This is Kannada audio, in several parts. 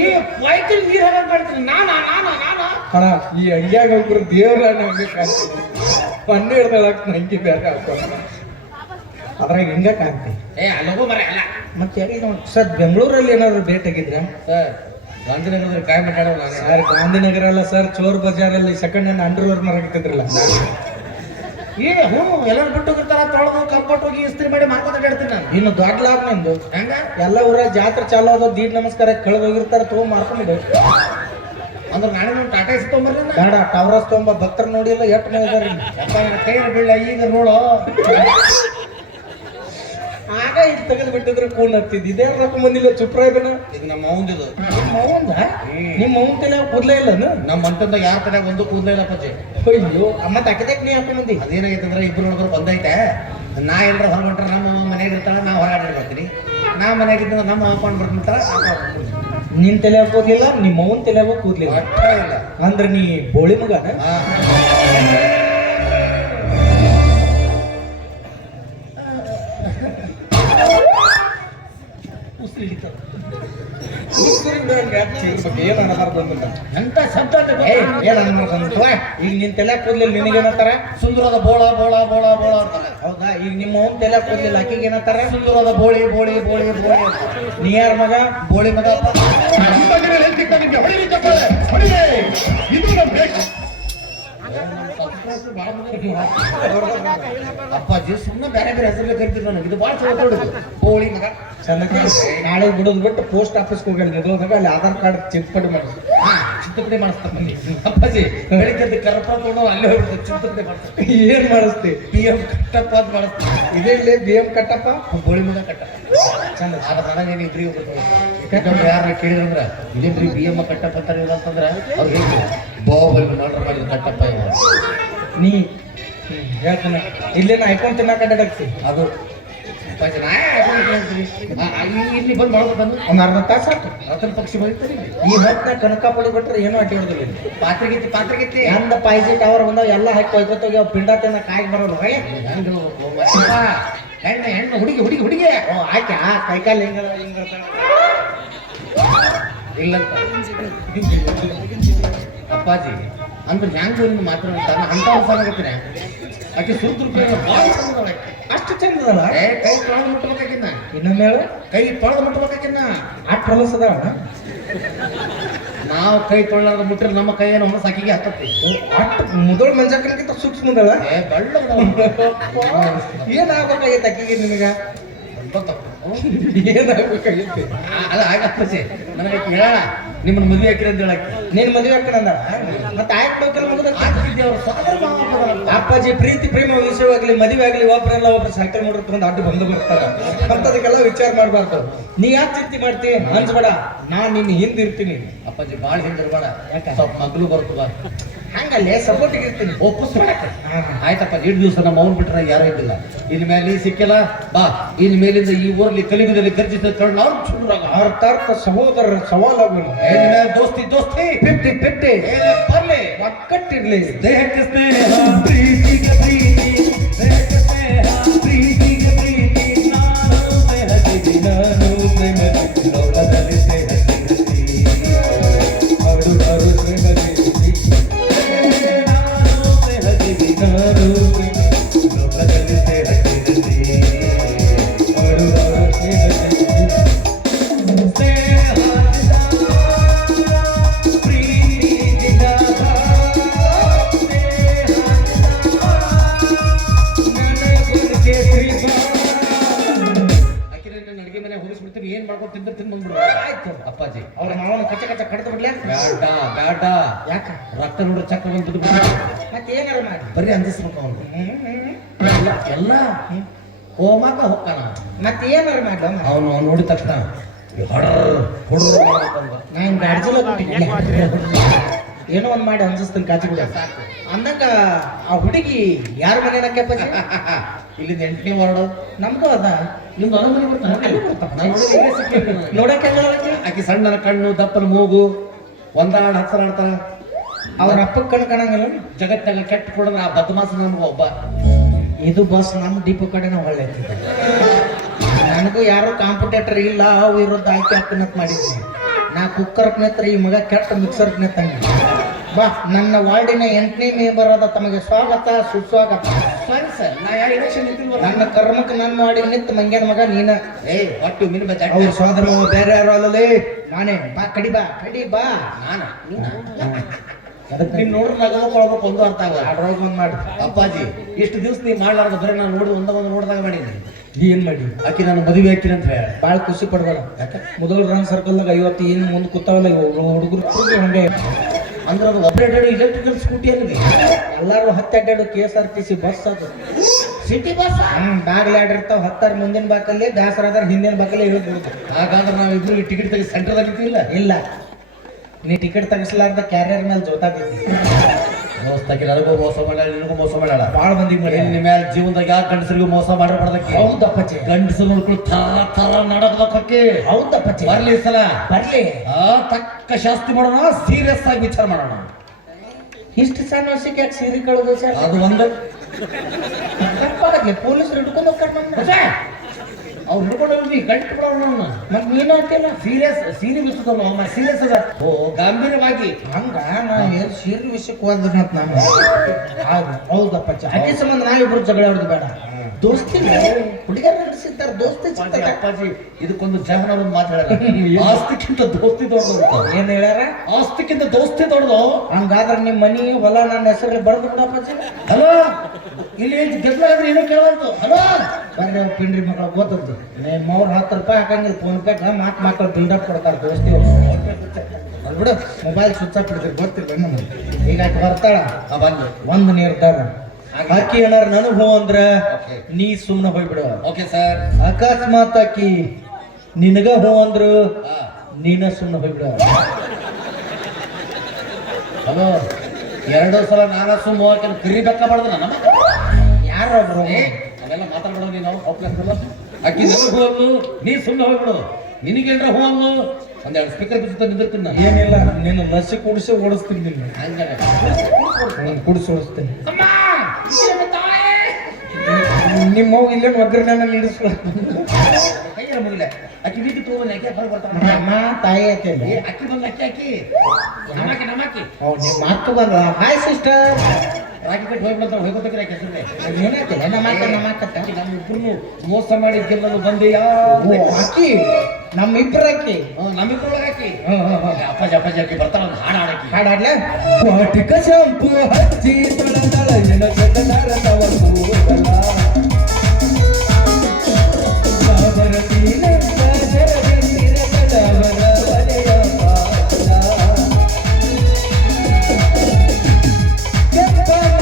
ಈ ವೈಕಲ್ ನೀರ್ ಹಾಕಂತ ಮಾಡ್ತೀನಿ ನಾನು ಅಣ್ಣ ಈ ಅಂಗ್ಯಾಗ ಒಬ್ರು ದೇವ್ರ ನಂಗೆ ಕಾಣ್ತೀನಿ ಪನ್ನೆ ಹಿಡ್ದಳಕ್ ನಂಗೆ ಬೇರೆ ಹಾಕೋಣ ಅದ್ರಾಗ ಹಿಂಗ ಕಾಣ್ತಿ ಅಲ್ಲಗೋ ಮರ ಅಲ್ಲ ಮತ್ತೆ ಯಾರಿಗೆ ಸರ್ ಬೆಂಗಳೂರಲ್ಲಿ ಏನಾದ್ರು ಭೇಟಿ ಆಗಿದ್ರ ಸರ್ ಗಾಂಧಿನಗರದಲ್ಲಿ ಕಾಯಿ ಮಾತಾಡೋಣ ಸರ್ ಗಾಂಧಿನಗರ ಅಲ್ಲ ಸರ್ ಚೋರ್ ಬಜಾರಲ್ಲಿ ಸೆಕೆಂಡ್ ಹ್ಯಾಂಡ್ ಅಂಡರ್ವೇರ್ ಮಾರಾಕ್ತಿದ್ರಲ್ಲ ಈಗ ಎಲ್ಲರೂ ಬಿಟ್ಟು ಹೋಗಿರ್ತಾರ ತೊಳೆದು ಕಂಫರ್ಟ್ ಹೋಗಿ ಇಸ್ತ್ರಿ ಮಾಡಿ ಮಾತಾಡ್ತೀನಿ ನಾನು ಇನ್ನು ದೊಡ್ಡ ಲಾಭ ನಿಂದು ಹೆಂಗ ಎಲ್ಲ ಊರ ಜಾತ್ರೆ ಚಾಲು ಆದ ದೀಡ್ ನಮಸ್ಕಾರ ಕಳೆದು ಹೋಗಿರ್ತಾರ ತಗೋ ಮಾರ್ಕೊಂಡಿದ್ದು ಅಂದ್ರೆ ನಾಳೆ ನಾನು ಟಾಟಾ ಎಸಿ ತೊಗೊಂಬರ್ಲಿ ಬೇಡ ಟವರಸ್ ತೊಂಬ ಭಕ್ತರು ನೋಡಿಲ್ಲ ಎಷ್ಟು ಮಾಡಿದಾರೆ ಕೈ ಬೀಳ ಈಗ ನೋಡು ಆಗ ಇದು ತೆಗೆದು ಬಿಟ್ಟಿದ್ರೆ ಕೂಡ್ ಹತ್ತಿದ್ ಇದೇ ರೊಕ್ಕ ಬಂದಿಲ್ಲ ಚುಪ್ರಾಯ್ದನ ಈಗ ನಮ್ಮ ಮೌಂದಿದು ನಿಮ್ಮ ಮೌನ್ ತಲೆ ಕೂದ್ಲೇ ಇಲ್ಲನು ನಮ್ಮ ಮಂಟಂದಾಗ ಯಾರ ತಲೆ ಒಂದು ಕೂದಲೇ ಇಲ್ಲ ಪಜ್ಜಿ ಅಯ್ಯೋ ಮತ್ತೆ ಅಕ್ಕದಕ್ಕೆ ನೀ ಹಾಕೊಂಡ್ ಬಂದಿ ಅದೇನಾಗೈತೆ ಅಂದ್ರೆ ಇಬ್ರು ನೋಡಿದ್ರು ಬಂದೈತೆ ನಾ ಎಲ್ಲರ ಹೊರಗೊಂಡ್ರೆ ನಮ್ಮ ಮನೆಯಾಗ ಇರ್ತಾಳ ನಾ ಹೊರಗಡೆ ಬರ್ತೀನಿ ನಾ ಮನೆಯಾಗಿದ್ದ ನಮ್ಮ ಹಾಕೊಂಡು ಬರ್ತಿರ್ತಾಳ ನಿನ್ ತಲೆ ಕೂದ್ಲಿಲ್ಲ ನಿಮ್ಮ ಮೌನ್ ತಲೆ ಕೂದ್ಲಿಲ್ಲ ಇಲ್ಲ ಅಂದ್ರೆ ನೀ ಬೋಳಿ ಮಗನ ಎಂತ ಶಬ್ದ ಈಗ ನಿನ್ ತಲೆ ಕೂದ್ಲಿಲ್ಲ ನಿನಗೇನಂತಾರ ಸುಂದರದ ಬೋಳ ಬೋಳ ಬೋಳ ಬೋಳ ಅಂತಾರೆ ಹೌದಾ ಈಗ ನಿಮ್ಮ ಅವ್ನ ತಲೆ ಕೂದ್ಲಿಲ್ಲ ಆಕಿಗೆ ಏನಂತಾರ ಸುಂದರದ ಬೋಳಿ ಬೋಳಿ ಬೋಳಿ ಬೋಳಿ ನೀ ಯಾರ ಮಗ ಬೋಳಿ ಮಗ ಅಪ್ಪಾಜಿ ಸುಮ್ಮನೆ ಬೇರೆ ಬೇರೆ ಹೆಸರಲ್ಲಿ ಕರಿತೀವಿ ನನಗೆ ಇದು ಭಾಳ ಚಲೋ ಬೋಳಿ ಮಗ ಚೆನ್ನಾಗಿ ನಾಳೆ ಬಿಡೋದು ಬಿಟ್ಟು ಪೋಸ್ಟ್ ಆಫೀಸ್ಗೆ ಹೋಗಿ ಇದ್ರೊಳಗ ಅಲ್ಲಿ ಆಧಾರ್ ಕಾರ್ಡ್ ಚಿಂತಪಡಿ ಮಾಡಿ ಚಿಂತಪಡಿ ಮಾಡಿಸ್ತಾರೆ ಬನ್ನಿ ಅಪ್ಪಾಜಿ ಬೆಳಿಗ್ಗೆ ಕರಪ ತಗೊಂಡು ಅಲ್ಲೇ ಹೋಗ್ಬಿಟ್ಟು ಚಿಂತಪಡಿ ಮಾಡ್ತಾರೆ ಏನ್ ಮಾಡಿಸ್ತಿ BM ಕಟ್ಟಪ್ಪ ಅಂತ ಮಾಡಿಸ್ತಾರೆ ಇದೇ BM ಕಟ್ಟಪ್ಪ ಬೋಳಿ ಮಗ ಕಟ್ಟಪ್ಪ ಚಂದ ಆದ ನನಗೇನು ಇಬ್ರಿಗೆ ಯಾಕಂದ್ರೆ ಯಾರು ಕೇಳಿದ್ರಂದ್ರೆ ಇದೇನ್ರಿ BM ಕಟ್ಟಪ್ಪ ಅಂತಾರೆ ಅಂತಂದ್ರೆ ಅವ್ರು ಹೇಳಿ ಬಾಹುಬಲಿ ನಾಲ್ಕು ಮಾಡಿದ ಕಟ್ಟಪ್ಪ ಇವ ನೀ ಹೇಳ್ತಾನೆ ಇಲ್ಲೇನ ಐಕೊಂಡ್ ತಿನ್ನಕ ಅಡ್ಡಾಡ್ತಿ ಅದು ಇಲ್ಲಿ ಬಂದು ಮಾಡ್ಬೇಕಂದ್ರೆ ಒಂದ್ ಅರ್ಧ ತಾಸು ಆಯ್ತು ರತನ ಪಕ್ಷಿ ಬರೀತಾರೆ ಈ ಹೊತ್ತಿನ ಕನಕಾಪುಳಿ ಬಿಟ್ರೆ ಏನೂ ಅಡ್ಡಿ ಹೊಡೆದಿಲ್ಲ ಪಾತ್ರೆಗಿತ್ತಿ ಎಂದ ಪಾಯ್ಜಿ ಟವರ್ ಬಂದಾವ ಎಲ್ಲ ಹಾಕಿ ಹೋಗ್ಕೋತೋಗಿ ಅವ್ ಪಿಂಡ ತಿನ್ನ ಕಾಯಿ ಬರೋದು ಹೆಣ್ಣು ಹುಡುಗಿ ಆಕೆ ಆ ಕೈಕಾಲು ಹಿಂಗ ಇಲ್ಲಂತ ಅಪ್ಪಾಜಿ ಅಂದ್ರೆ ಹ್ಯಾಂಗ ಮಾತ್ರ ಅಂತ ಸಾಲಾಗತ್ತೀನಿ ಆಕೆ ಸುರುಪುರು ಭಾಳ ಚಂದ ಅಷ್ಟು ಚಂದದಲ್ಲ ಕೈ ತೊಳೆದು ಮುಟ್ಟಬೇಕಾಗಿನ್ನ ಇನ್ನೊಮ್ಮೆ ಹೇಳು ಕೈ ತೊಳೆದು ಮುಟ್ಟಬೇಕಾಗಿನ್ನ ಆಟ್ ಪ್ರಲಸದವ ನಾವು ಕೈ ತೊಳ್ಳಾರ್ದ ಮುಟ್ರೆ ನಮ್ಮ ಕೈಯನ್ನು ಹೊಸ ಸಾಕಿಗೆ ಹತ್ತತ್ತಿ ಮುದೋಳ್ ಮಂಜಾಕನಕ್ಕಿಂತ ಸೂಕ್ಷ್ಮದಳ ಬಳ್ಳ ಏನಾಗಬೇಕಾಗೈತೆ ಅಕ್ಕಿಗೆ ನಿನಗ ಏನಾಗಬೇಕಾಗೈತಿ ಅಲ್ಲ ಆಗಪ್ಪಸಿ ನನಗೆ ಕೇಳ ನಿಮ್ಮನ್ನ ಮದುವೆ ಹಾಕಿರ ಅಂತ ಹೇಳಕ್ಕೆ ನೀನ್ ಮದುವೆ ಹಾಕಂದ ಮತ್ತೆ ಆಯ್ತು ಹಾಕಿದ್ದೇವ್ರು ಸೋದರ ಅಪ್ಪಾಜಿ ಪ್ರೀತಿ ಪ್ರೇಮ ವಿಷಯವಾಗ್ಲಿ ಮದುವೆ ಆಗ್ಲಿ ಒಬ್ಬರೆಲ್ಲ ಒಬ್ರು ಸೈಕಲ್ ಮೋಟರ್ ತಗೊಂಡು ಅಡ್ಡು ಬಂದು ಬರ್ತಾರ ಅಂತದಕ್ಕೆಲ್ಲ ವಿಚಾರ ಮಾಡ್ಬಾರ್ದು ನೀ ಯಾಕೆ ಚಿಂತೆ ಮಾಡ್ತಿ ಅನ್ಸ್ಬೇಡ ನಾನ್ ನಿನ್ನ ಹಿಂದಿರ್ತೀನಿ ಅಪ್ಪಾಜಿ ಬಾಳ ಹಿಂದಿರ್ಬೇಡ ಸ್ವಲ್ಪ ಮಗ್ಳು ಬರ್ತದ ಹಂಗಲ್ಲೇ ಸಪೋರ್ಟಿಗೆ ಇರ್ತೀನಿ ಒಪ್ಪಿಸ್ ಆಯ್ತಪ್ಪ 2 ದಿವಸ ನಮ್ಮ ಅವ್ನು ಬಿಟ್ರೆ ಯಾರು ಇದ್ದಿಲ್ಲ ಇನ್ ಮೇಲೆ ನೀ ಸಿಕ್ಕಿಲ್ಲ ಬಾ ಇನ್ ಮೇಲಿಂದ ಈ ಊರಲ್ಲಿ ಕಲಿಯುಗದಲ್ಲಿ ಗರ್ಜಿತ ಅರ್ಥಾರ್ಥ ಸಹೋದರರ ಸವಾಲಾಗಲು ದೋಸ್ತಿ 50-50 ಬರ್ಲಿ ಒಕ್ಕಟ್ಟಿರ್ಲಿ ದೇಹಕ್ಕೆ ಸ್ನೇಹ ಪ್ರೀತಿಗೆ ಪ್ರೀತಿ ದೇಹಕ್ಕೆ ಸ್ನೇಹ ಪ್ರೀತಿಗೆ ಪ್ರೀತಿ ನಾನು ದೇಹಕ್ಕೆ ನಾನು ಪ್ರೇಮದಲ್ಲಿ ಲೋಕದಲ್ಲಿ ಸ್ನೇಹಕ್ಕೆ ಅವರು ಸ್ನೇಹಕ್ಕೆ ನಾನು ಲೋಕದಲ್ಲಿ ಸ್ನೇಹಕ್ಕೆ ಅವರು ಸ್ನೇಹಕ್ಕೆ ಏನ್ ಮಾಡ್ಕೊಂಡು ತಿಂದ್ಬಿಡು ಆಯ್ತು ಅಪ್ಪಾಜಿ ಅವ್ರ ಮಾವನ ಕಚ್ಚ ಕಡ್ದು ಬಿಡ್ಲ ಬೇಡ ಯಾಕ ರಕ್ತ ನೋಡ್ರೆ ಚಕ್ರ ಬಂದು ಮತ್ತೆ ಏನಾರ ಮಾಡಿ ಬರೀ ಅಂಜಿಸ್ಬೇಕು ಅವನು ಎಲ್ಲ ಹೋಮಾಕ ಹೊಕ್ಕಾನ ಮತ್ತೆ ಏನಾರ ಮಾಡ್ಲ ಅವನು ನೋಡಿದ ತಕ್ಷಣ ನಾನು ಗಾಡ್ಜಿಲ ಏನೋ ಒಂದ್ ಮಾಡಿ ಅನ್ಸಿಸ್ತೀನಿ ಕಾಚಿ ಬಿಡ ಅಂದಾಗ ಆ ಹುಡುಗಿ ಯಾರ ಮನೆನಕ್ಕೆ ಇಲ್ಲಿಂದ 8ನೇ ವಾರ್ಡ್ ನಮ್ದು ಅದ ನಿಮ್ದು ನೋಡಕ್ಕೆ ಆಕಿ ಸಣ್ಣ ಕಣ್ಣು ದಪ್ಪನ ಮೂಗು ಒಂದಾಡ್ ಹತ್ತರಾಡ್ತಾರ ಅವ್ರ ಅಪ್ಪಕ್ಕೆ ಕಣ್ಣು ಕಾಣಂಗಿಲ್ಲ ಜಗತ್ತಾಗ ಕೆಟ್ಟ ಕೊಡೋದ್ರ ಆ ಬದಮಾಸ ನಮ್ಗೆ ಒಬ್ಬ ಇದು ಬಸ್ ನಮ್ಮ ಡಿಪೋ ಕಡೆ ನಾವು ಒಳ್ಳೆ ನನಗೂ ಯಾರು ಕಾಂಪಿಟೇಟರ್ ಇಲ್ಲ ಅವು ವಿರುದ್ಧ ಆಯ್ಕೆ ಹಾಕನತ್ ಮಾಡಿದ್ವಿ ನಾ ಕುಕ್ಕರ್ಕ್ ನಿತ್ರ ಈ ಮಗ ಕೆಟ್ಟ ಮಿಕ್ಸರ್ಕ್ ನಿತ್ತಂಗ ಬಾ ನನ್ನ ವಾರ್ಡಿನ 8ನೇ ಮೆಂಬರ್ ಆದ ತಮಗೆ ಸ್ವಾಗತ ಸುಸ್ವಾಗತ. ಸರಿ ಸರ್ ನಾ ಯಾವ ಎಲೆಕ್ಷನ್ ನಿಂತಿಲ್ವಲ್ಲ. ನನ್ನ ಕರ್ಮಕ್ಕೆ ನನ್ನ ವಾರ್ಡಿಗೆ ನಿಂತ ಮಂಗ್ಯಾನ ಮಗ ನೀನ. ಒಟ್ಟು ಮಿನ್ ಬಜೆಟ್ ಅವ್ರ ಸೋದರ ಬೇರೆ ಯಾರು ಅಲ್ಲಲೇ ನಾನೇ. ಬಾ ಕಡಿ ಬಾ ನಾನ ನೀನ್ ನೋಡ್ರಿ ನಗಬೇಕು ಒಂದು ಅರ್ಥ ಆಗಲ್ಲ. ಅದ್ರೊಳಗೆ ಒಂದು ಮಾಡಿ ಅಪ್ಪಾಜಿ ಇಷ್ಟು ದಿವಸ ನೀ ಮಾಡ್ಲಾರ್ದ ಬರೀ ನಾನು ಒಂದು ನೋಡಿದಾಗ ಮಾಡಿದ್ದೀನಿ. ಏನ್ ಮಾಡಿ ಆಕಿ ನಾನು ಮದುವೆ ಹಾಕಿನ ಅಂತ ಹೇಳಿ ಭಾಳ ಖುಷಿ ಪಡ್ಬೇಡ. ಮೊದಲು ರನ್ ಸರ್ಕಲ್ದಾಗ 50 ಏನು ಮುಂದೆ ಕೂತಾವಲ್ಲ ಹುಡುಗರು ಹಂಗೆ ಅಂದ್ರೆ ಅದು ಆಪರೇಟೆಡ್ ಇಲೆಕ್ಟ್ರಿಕಲ್ ಸ್ಕೂಟಿ ಅನ್ನೋದು ಎಲ್ಲಾರು 10 KSRTC ಬಸ್ ಅದು ಸಿಟಿ ಬಸ್. ಬಾಗಿಲು ಆಡಿರ್ತಾವ 10 ಮುಂದಿನ ಬಾಕಲ್ಲಿ ದಾಸರಾದ್ರ ಹಿಂದಿನ ಬಾಕಲ್ಲಿ ಇರೋದು. ಹಾಗಾದ್ರೆ ನಾವು ಇಬ್ರಿಗೆ ಟಿಕೆಟ್ ತೆಗಿ ಸೆಂಟರ್ದಾಗ ಇಲ್ಲ ನೀ ಟಿಕೆಟ್ ತೆಗಿಸ್ಲಾರ್ದ ಕ್ಯಾರಿಯರ್ ಮೇಲೆ ಜೋತಾಗಿದ್ದಿ. ದೋಸ್ತಾಗಿ ನನಗೂ ಮೋಸ ಮಾಡ್ಯಾಳ ನಿನಗೂ ಮೋಸ ಮಾಡ್ಯಾಳ. ಭಾಳ ಮಂದಿಗೆ ಮಾಡಿ ನಿಮ್ಮ ಮ್ಯಾಲ ಜೀವನದಾಗ ಯಾಕೆ ಗಂಡಸರಿಗೂ ಮೋಸ ಮಾಡಿರ್ಬಾರ್ದಕ್ಕೆ. ಹೌದಪ್ಪಚ್ಚಿ ಗಂಡಸರು ನೋಡ್ಕೊಂಡು ತರ ನಡಕಕ್ಕೆ. ಹೌದಪ್ಪಚ್ಚಿ ಬರ್ಲಿ ಸಲ ಬರ್ಲಿ ತಕ್ಕ ಶಾಸ್ತಿ ಮಾಡೋಣ, ಸೀರಿಯಸ್ ಆಗಿ ವಿಚಾರ ಮಾಡೋಣ. ಇಷ್ಟು ಸಣ್ಣ ವರ್ಷಕ್ಕೆ ಯಾಕೆ ಸೀರೆ ಕಳೆದು ಸರ್? ಅದು ಒಂದು ಪೊಲೀಸರು ಹಿಡ್ಕೊಂಡು ಹೋಗ್ತಾರೆ ನಮ್ಮ. ಅವ್ರು ಹಿಡ್ಕೊಂಡು ಹೋಗಿ ಗಂಟು ಬಿಡೋಣ. ಮತ್ತೆ ನೀನು ಹಾಕಿಲ್ಲ ಸೀರೆ ಬಿಸ್ತದಲ್ಲ ಅಮ್ಮ ಸೀರಿಯಸ್ ಅದ. ಓ ಗಾಂಭೀರ್ಯವಾಗಿ ಹಂಗ ನಾ ಸೀರೆ ವಿಷಯಕ್ಕೆ ಹೋದ ನಾನು ಹೌದಪ್ಪಚ್ಚ. ಅಕ್ಕಿ ಸಂಬಂಧ ನಾವಿಬ್ರು ಜಗಳ ಆಡೋದು ಬೇಡ. ದೋಸ್ತಿ ಹುಡುಗರು ನಡೆಸಿದ್ದಾರೆ ದೋಸ್ತಿ. ಅಪ್ಪಾಜಿ ಇದಕ್ಕೊಂದು ಜೀವನ ಒಂದು ಮಾತಾಡ ಆಸ್ತಿಕ್ಕಿಂತ ದೋಸ್ತಿ ದೊಡ್ಡದು. ಏನ್ ಹೇಳ್ಯಾರ? ಆಸ್ತಿಕ್ಕಿಂತ ದೋಸ್ತಿ ದೊಡ್ಡದು. ಹಂಗಾದ್ರೆ ನಿಮ್ಮ ಮನಿ ಹೊಲ ನನ್ನ ಹೆಸರಲ್ಲಿ ಬರೆದು ಬಿಡಪ್ಪಾಜಿ. ಹಲೋ ಇಲ್ಲಿ ಗೆದ್ಲಾದ್ರೆ ಏನೋ ಕೇಳಲ್ತು. ಹಲೋ ಬರ್ರಿ ಅವ್ರು ಪಿಂಡ್ರಿ ಮಕ್ಕಳು ಗೊತ್ತದ್ದು ನಿಮ್ಮ 10 ರೂಪಾಯಿ ಹಾಕಂಗಿಲ್ಲ ಫೋನ್ ಪೇ ಮಕ್ಕಳು ಬಿಲ್ಡಪ್ ಕೊಡ್ತಾರೆ ದೋಸ್ತಿ ಬಿಡು. ಮೊಬೈಲ್ ಸ್ವಿಚ್ ಆಫ್ ಇಡ್ತೀವಿ ಗೊತ್ತಿಲ್ಲ ನಮ್ಗೆ. ಈಗ ಆಕೆ ಬರ್ತಾಳ ಬಂದು ಒಂದು ನಿರ್ಧಾರ ಆಕಿ ಏನಾರ ನನಗೆ ಹೋ ಅಂದ್ರ ನೀ ಸುಮ್ಮನೆ ಹೋಗ್ಬಿಡು. Okay sir. ಅಕಸ್ಮಾತ್ ಆಕಿ ನಿನಗ ಹೋ ಅಂದ್ರು ನೀನ ಸುಮ್ಮನೆ ಹೋಗ್ಬಿಡು. ಹಲೋ 2 ಸಲ ನಾನ ಸುಮ್ಮ ಕರಿಬೇಕ ಬಡ್ದ ನಮ್ಮ ಯಾರೊಬ್ರು ಅವೆಲ್ಲ ಮಾತಾಡ್ಬಿಡೋ ನೀನು. ಅಕ್ಕಿ ನನಗೆ ಹೂ ಅನ್ನು ನೀ ಸುಮ್ಮನೆ ಹೋಗ್ಬಿಡು. ನಿನಗೇನ್ರ ಹೂ ಅನ್ನು ಒಂದೆರಡು ಸ್ಪೀಕರ್ ಬಿಸುತ್ತ ನಿಂದಿರ್ತೀನಿ. ಏನಿಲ್ಲ ನೀನು ಲಸಿ ಕುಡಿಸಿ ಓಡಿಸ್ತೀನಿ. ನಿನ್ನ ಹಂಗಾರೆ ಕುಡಿಸಿ ಓಡಿಸ್ತೀನಿ. ನಿಮ್ಮ ಇಲ್ಲೇನು ಒಗ್ಗರಣೆ ನಿಲ್ಲಿಸ್ಕೊ ಕೈಯ ಮುಗಿಲ್ಲ. ಅಕ್ಕಿ ಬೀದಿ ತಗೊಂಡು ಅಕ್ಕಿ ಹೊರ ಬರ್ತಾನೆ. ಅಮ್ಮ ತಾಯಿ ಆಯ್ತಲ್ಲ ಅಕ್ಕಿ ಬಂದು ಅಕ್ಕಿ ನಮ್ಮಕ್ಕಿ ಹೌದು ನಿಮ್ಮ ಅಕ್ಕ ಬಂದ. Hi sister. ರಾಗಿ ಕಟ್ಟಿ ಹೋಗ್ಬಿಡ್ತಾನೆ ಹೋಗ್ಕೋತಕ್ಕೆ ಯಾಕೆ ಹೆಸರು ಏನಾಗ್ತಿಲ್ಲ ನಮ್ಮ ಅಕ್ಕ ನಮ್ಮಿಬ್ರು ಮೋಸ ಮಾಡಿ ಗೆಲ್ಲಲು ಬಂದೆಯಾ ಅಕ್ಕಿ ನಮ್ಮಿಬ್ಬರ ಅಕ್ಕಿ ನಮ್ಮಿಬ್ರೊಳಗೆ ಹಾಕಿ ಅಪ್ಪಾಜಿ ಅಕ್ಕಿ ಬರ್ತಾಳ ಒಂದು ಹಾಡು ಹಾಡಕ್ಕಿ ಹಾಡಾಡ್ಲ ವಾಟಿಕ ಶಾಂಪು ಹಚ್ಚಿ ತೊಳೆದಳ ಎನ ಚಟನಾರ ತವ ಕೂದಲ ಭಾರತೀನ ಜರದಿಂದಿರ ಕಡವರ ವಲಯ ಪಾಲ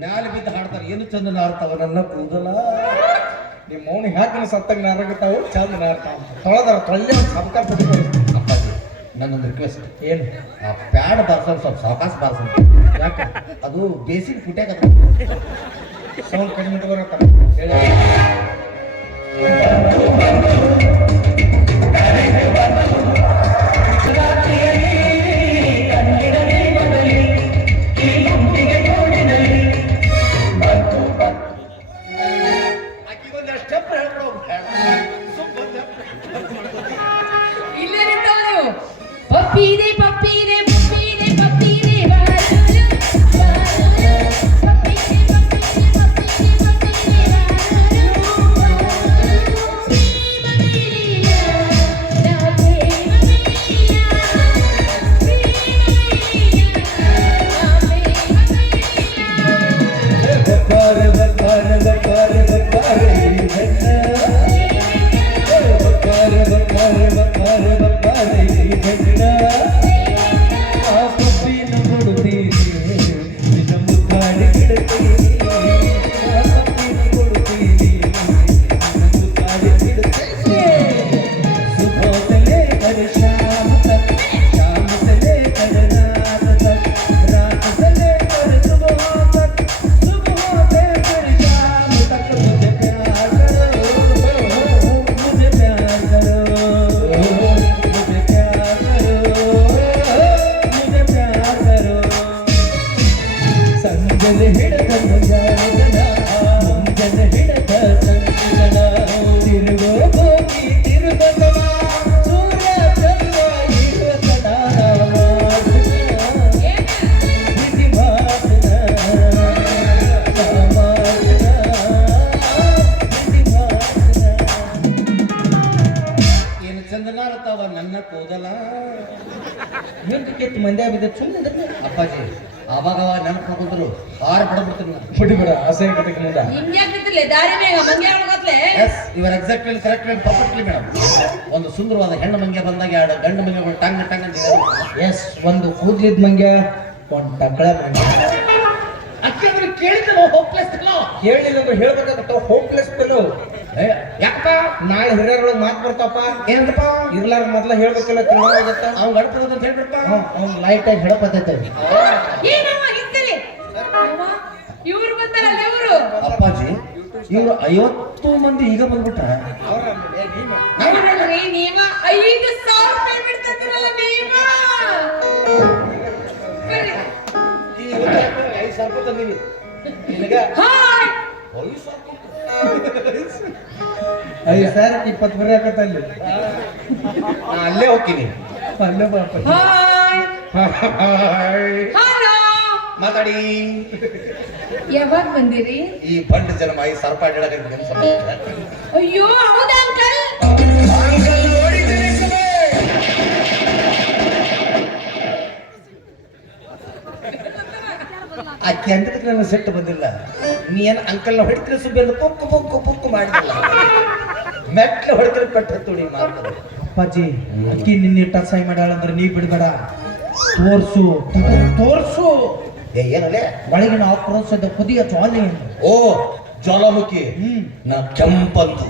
ಮ್ಯಾಲೆ ಬಿದ್ದು ಹಾಡ್ತಾರೆ. ಏನು ಚಂದ ನಾಡ್ತಾವ ನನ್ನ ಕೂದಲ. ನಿಮ್ಮ ಮೌನ ಯಾಕೆ ಸತ್ತಾಗ ನಾರಾಗತ್ತಾವು ಚಂದ ನಾರ್ತಾವ ತೊಳೆದಾರ ತೊಳ್ಳೆ ಒಂದು ಸಬ್ಕಾರ್ ಪಟ್ಟಿ. ಅಪ್ಪಾಜಿ ನನ್ನೊಂದು ರಿಕ್ವೆಸ್ಟ್. ಏನು ಆ ಪ್ಯಾಡ್ ಬಾರ್ಸಲ್ ಸ್ವಲ್ಪ ಸಾವಕಾಶ ಬಾರ್ಸಲ್. ಯಾಕೆ ಅದು ಬೇಸಿಕ್ ಫುಟ್ಯಾಗ ಸೌಂಡ್ ಕಡಿಮೆ ಇಟ್ಕೊರತ್ತ ಹೇಳಿ. ಇಲ್ಲೇ ನಿಂತಾವ ನೀವು. ಪಪ್ಪೀದೆ ಪಪ್ಪೀದೆ ಪಪ್ಪೀದೆ ಪಪ್ಪೀದೆ ಬಾರಲು ಬಾರಲು ಪಪ್ಪೀದೆ ಪಪ್ಪೀದೆ ಪಪ್ಪೀದೆ ಪಪ್ಪೀದೆ ಬಾರಲು ಪ್ರೇಮ ಮೇಲಿಯ ನಾ ಪ್ರೇಮ ಮೇಲಿಯ ಬಕ್ಕಾರೆ ಈ ಹೆಣ್ಣ ಬಕ್ಕಾರೆ ಬಕ್ಕಾರೆ ಬಕ್ಕಾರೆ ಬಕ್ಕಾರೆ ಈ ಹೆಣ್ಣ ಆ ಪಪ್ಪಿನ ಕೊಡುತ್ತೀನಿ ನಿನ್ನ ಮುದ್ದಾಡಿ ಬಿಡುತ್ತೀನಿ ಆ ಪಪ್ಪಿನ ಕೊಡುತ್ತೀನಿ ನಿನ್ನ ಮುದ್ದಾಡಿ ಬಿಡುತ್ತೀನಿ सुबह से लेकर शाम तक शाम से लेकर रात तक रात से लेकर सुबह तक सुबह से लेकर शाम तक मुझे प्यार करो मुझे प्यार करो मुझे प्यार करो मुझे प्यार करो संजन हिड़द मुंजन मुंजन हिड़द संजन तिरुगो गोगी तिरुगो सूर्य चंद्र ಏನು ಚಂದನಾರತಾವ ನನ್ನ ಕೂದಲ ಕೆಟ್ಟ ಮಂದ್ಯ ಬಿದ್ದ ಸುಮ್ಮನೆ ಅಪ್ಪಾಜಿ ಅವಾಗ ನೆನಪು ಹಾಕೊಂಡ್ರು ಹಾರ ಪಡ್ಬಿಡ್ತೀನಿ ನಾನು. ಬಿಡ ಅಸಹ್ಯ ಕಟ್ಟಕ್ಕೆ ಮುಂದ ಹಿಂಗ್ಯಾಕಿರ್ತಿರ್ಲಿ ದಾರಿ ಬೇಗ ಮಂಗ್ಯ ಒಳಗತ್ಲೆ ಎಸ್ ಇವರ್ ಎಕ್ಸಾಕ್ಟ್ಲಿ ಕರೆಕ್ಟ್ಲಿ ಪರ್ಫೆಕ್ಟ್ಲಿ ಮೇಡಮ್. ಒಂದು ಸುಂದರವಾದ ಹೆಣ್ಣು ಮಂಗ್ಯ ಬಂದಾಗ ಎರಡು ಗಂಡು ಮಂಗ್ಯಗಳು ಟಂಗ್ ಟಂಗ್ ಅಂತ ಎಸ್ ಒಂದು ಕೂದ್ಲಿದ್ ಮಂಗ್ಯ ಒಂದು ಟಕಳ ಮಂಗ್ಯ ಅಕ್ಕಿ ಅಂದ್ರೆ ಕೇಳಿದ್ರು ಹೋಪ್ಲೆಸ್ ಹೇಳಿಲ್ಲ ಅಂದ್ರೆ ಹೇಳ್ಬೇಕಾಗತ್ತ ಹೋಪ್ಲೆಸ್ ಪೆಲೋ ಯಾಕಪ್ಪ ನಾಳೆ ಹಿರಿಯರೊಳಗೆ ಮಾತು ಬರ್ತಾವಪ್ಪ ಏನಪ್ಪ ಇರ್ಲಾರ ಮೊದ್ಲ ಹೇಳ್ಬೇಕಿಲ್ಲ ತಿಳ್ವಾಗತ್ತ ಅವ್ನು ಗಡ್ಪದ ಅಂತ ಹೇಳ್ಬಿಡ್ಪ ಅವ್ನು ಲೈಟ್ ಆಗಿ ಹೇಳಪತ್ತೈತೆ ಏನಮ್ಮ ಹಿಂತಲಿ ಇವ್ರು ಬಂದಾರಲ್ಲ ಇವ್ರು ಅಪ್ಪಾಜಿ ಇವ್ರು 50 ಮಂದಿ ಈಗ ಬಂದ್ಬಿಟ್ರ ಅವ್ರಲ್ರಿ ನೀವ 5,000 ರೂಪಾಯಿ ಬಿಡ್ತಿರಲ್ಲ ನೀವ ಬರ್ರಿ. ಹಾಯ್ 5,000 20 ಬರೀ ಹಾಕತ್ತಲ್ಲಿ ನಾ ಅಲ್ಲೇ ಹೋಗ್ತೀನಿ. ಅಲ್ಲೇ ಪಾಪ ಹಾಯ್ ಹಲೋ ಮಾತಾಡಿ. ಯಾವಾಗ ಬಂದಿರಿ? ಈ ಬಂಡ ಜನ ಮಾಯಿ ಸರ್ಪ ಅಡ್ಡಾಡಕ್ಕೆ ನೆನ್ಸ ಅಯ್ಯೋ ಹೌದಾ ಅಂಕಲ್? ಆ ಕೆಂದಕ್ಕೆ ನನ್ನ ಸಿಟ್ಟು ಬಂದಿಲ್ಲ. ನೀ ಏನು ಅಂಕಲ್ನ ಹೊಡಿದ್ರೆ ಸುಬ್ಬಿ ಅಂತ ಪುಕ್ಕು ಪುಕ್ಕು ಪುಕ್ಕು ಮಾಡಿದಿಲ್ಲ. ಮೆಟ್ಲೆ ಹೊಡೆದ್ರೆ ಪೆಟ್ಟು ತುಡಿ ಮಾಡ್ತಾರೆ. ಅಪ್ಪಾಜಿ ಅಕ್ಕಿ ನಿನ್ನೆ ಟಸಾಯಿ ಮಾಡ್ಯಾಳ ಅಂದ್ರೆ ನೀ ಬಿಡ್ಬೇಡ, ತೋರ್ಸು ತೋರ್ಸು. ಏನಲ್ಲೇ ಒಳಗಿನ ಆಕ್ರೋಶದ ಕುದಿಯ ಜ್ವಾಲೆ. ಓ ಜ್ವಾಲಾಮುಖಿ. ನಾ ಕೆಂಪಂತು.